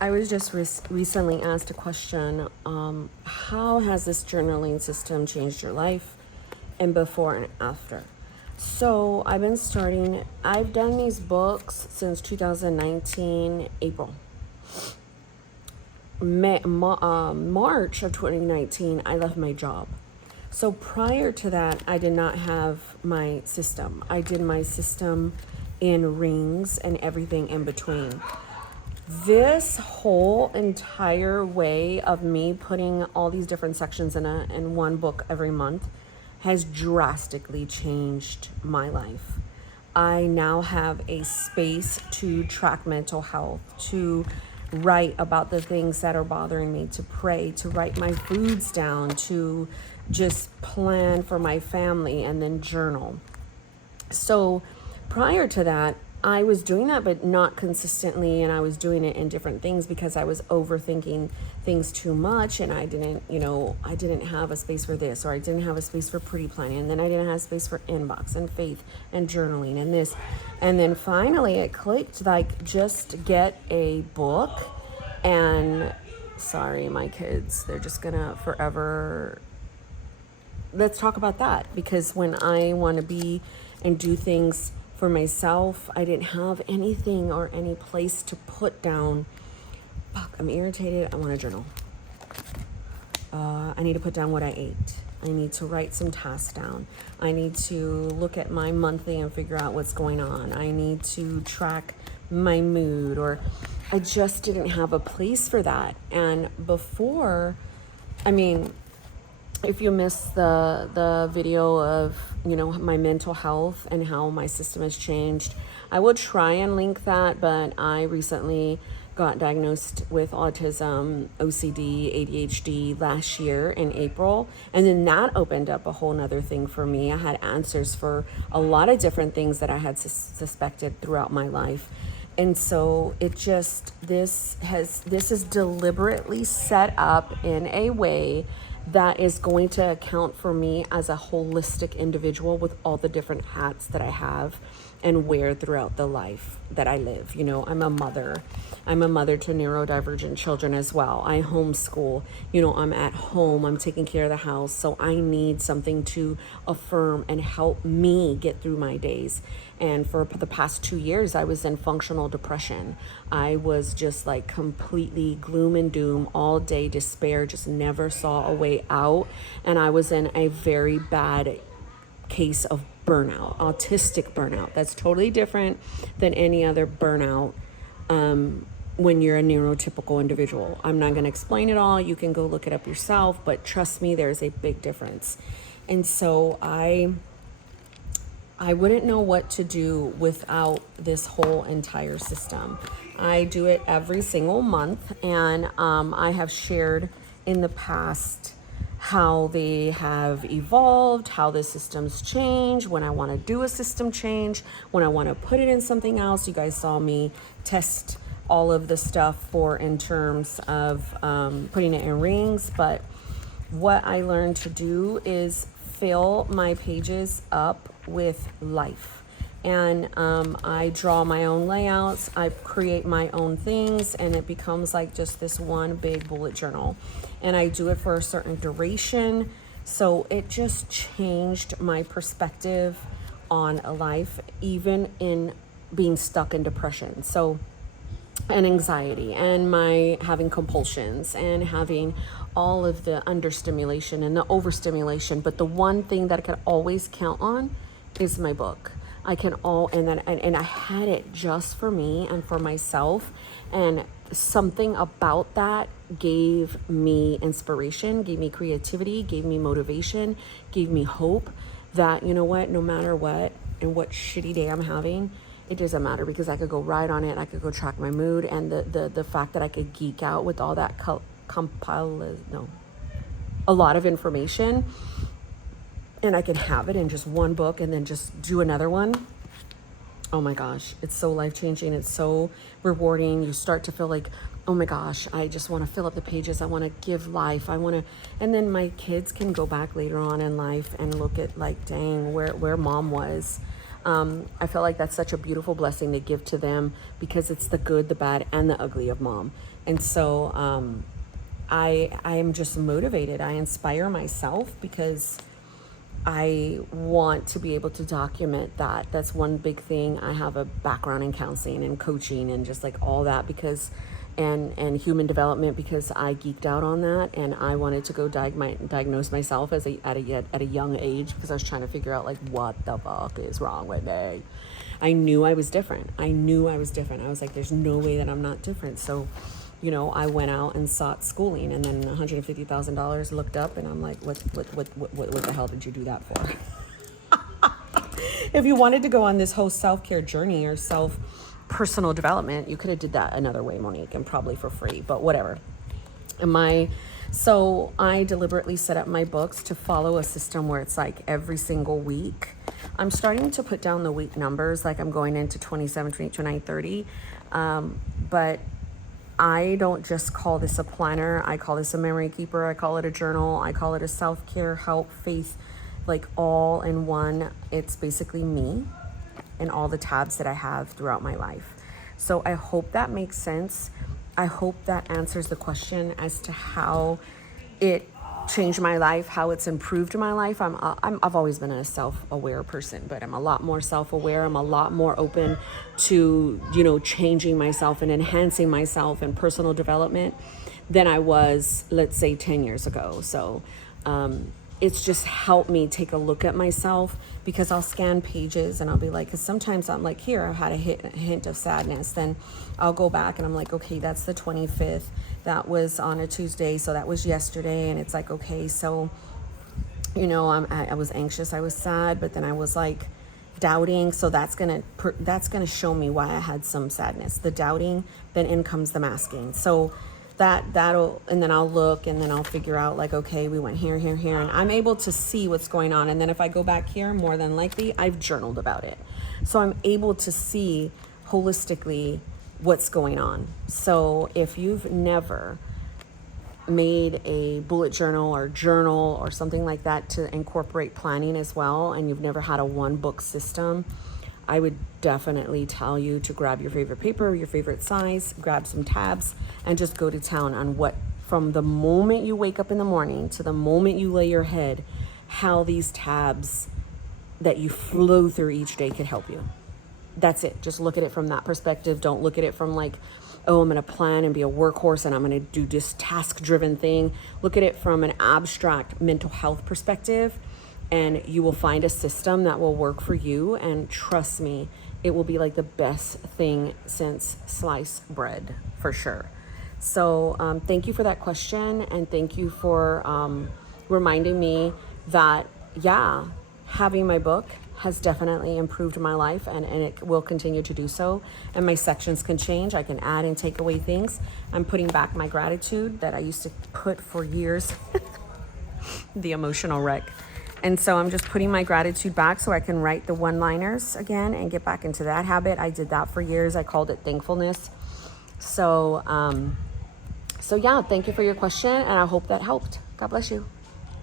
I was just recently asked a question. How has this journaling system changed your life, and before and after? So I've done these books since 2019, April. March of 2019, I left my job. So prior to that, I did not have my system. I did my system in rings and everything in between. This whole entire way of me putting all these different sections in one book every month has drastically changed my life. I now have a space to track mental health, to write about the things that are bothering me, to pray, to write my foods down, to just plan for my family and then journal. So prior to that, I was doing that, but not consistently. And I was doing it in different things because I was overthinking things too much. And I didn't have a space for this, or I didn't have a space for pretty planning. And then I didn't have space for inbox and faith and journaling and this. And then finally it clicked, like, just get a book. And sorry, my kids, they're just gonna forever. Let's talk about that, because when I want to be and do things for myself, I didn't have anything or any place to put down. Fuck, I'm irritated. I want to journal. I need to put down what I ate. I need to write some tasks down. I need to look at my monthly and figure out what's going on. I need to track my mood, or I just didn't have a place for that. And before, if you missed the video of, my mental health and how my system has changed, I will try and link that. But I recently got diagnosed with autism, OCD, ADHD last year in April. And then that opened up a whole nother thing for me. I had answers for a lot of different things that I had suspected throughout my life. And so this is deliberately set up in a way that is going to account for me as a holistic individual with all the different hats that I have and wear throughout the life that I live. I'm a mother. I'm a mother to neurodivergent children as well. I homeschool. I'm at home. I'm taking care of the house. So I need something to affirm and help me get through my days. And for the past 2 years, I was in functional depression. I was just like completely gloom and doom, all day despair, just never saw a way out. And I was in a very bad case of burnout, autistic burnout. That's totally different than any other burnout when you're a neurotypical individual. I'm not going to explain it all. You can go look it up yourself, but trust me, there's a big difference. And so I wouldn't know what to do without this whole entire system. I do it every single month, and I have shared in the past how they have evolved, how the systems change, when I want to do a system change, when I want to put it in something else. You guys saw me test all of the stuff in terms of putting it in rings. But what I learned to do is fill my pages up with life. And I draw my own layouts, I create my own things, and it becomes like just this one big bullet journal. And I do it for a certain duration. So it just changed my perspective on life, even in being stuck in depression. So, and anxiety, and my having compulsions, and having all of the understimulation and the overstimulation. But the one thing that I can always count on is my book. And I had it just for me and for myself, and something about that gave me inspiration, gave me creativity, gave me motivation, gave me hope that, no matter what and what shitty day I'm having, it doesn't matter, because I could go right on it. I could go track my mood, and the fact that I could geek out with all that a lot of information, and I can have it in just one book and then just do another one. Oh my gosh, it's so life-changing. It's so rewarding. You start to feel like, oh my gosh, I just want to fill up the pages. I want to give life. And then my kids can go back later on in life and look at like, dang, where mom was I feel like that's such a beautiful blessing to give to them, because it's the good, the bad, and the ugly of mom. And so I am just motivated. I inspire myself because I want to be able to document that. That's one big thing. I have a background in counseling and coaching and just like all that, because and human development, because I geeked out on that, and I wanted to go diagnose myself at a young age, because I was trying to figure out like what the fuck is wrong with me. I knew I was different. I was like, there's no way that I'm not different. So, I went out and sought schooling, and then $150,000 looked up, and I'm like, what the hell did you do that for? If you wanted to go on this whole self-care journey or personal development, you could have did that another way, Monique, and probably for free, but whatever. So I deliberately set up my books to follow a system where it's like every single week. I'm starting to put down the week numbers, like I'm going into 27, 28, 29, 30. But I don't just call this a planner. I call this a memory keeper. I call it a journal. I call it a self-care, help, faith, like all in one. It's basically me and all the tabs that I have throughout my life. So I hope that makes sense. I hope that answers the question as to how it changed my life, how it's improved my life. I've always been a self-aware person, but I'm a lot more self-aware. I'm a lot more open to, changing myself and enhancing myself and personal development than I was, let's say, 10 years ago. So, it's just helped me take a look at myself, because I'll scan pages and I'll be like, because sometimes I'm like, here, I had a hint of sadness. Then I'll go back and I'm like, okay, that's the 25th. That was on a Tuesday. So that was yesterday. And it's like, okay, so, I was anxious. I was sad, but then I was like doubting. So that's going to show me why I had some sadness, the doubting. Then in comes the masking. So that'll, and then I'll look, and then I'll figure out like, okay, we went here, here, here, and I'm able to see what's going on. And then if I go back here, more than likely I've journaled about it. So I'm able to see holistically what's going on. So if you've never made a bullet journal or something like that to incorporate planning as well, and you've never had a one book system, I would definitely tell you to grab your favorite paper, your favorite size, grab some tabs, and just go to town on what, from the moment you wake up in the morning to the moment you lay your head, how these tabs that you flow through each day could help you. That's it. Just look at it from that perspective. Don't look at it from like, oh, I'm going to plan and be a workhorse and I'm going to do this task-driven thing. Look at it from an abstract mental health perspective, and you will find a system that will work for you. And trust me, it will be like the best thing since sliced bread, for sure. So thank you for that question. And thank you for reminding me that, yeah, having my book has definitely improved my life, and it will continue to do so. And my sections can change. I can add and take away things. I'm putting back my gratitude that I used to put for years, the emotional wreck. And so I'm just putting my gratitude back so I can write the one-liners again and get back into that habit. I did that for years. I called it thankfulness. So yeah, thank you for your question, and I hope that helped. God bless you.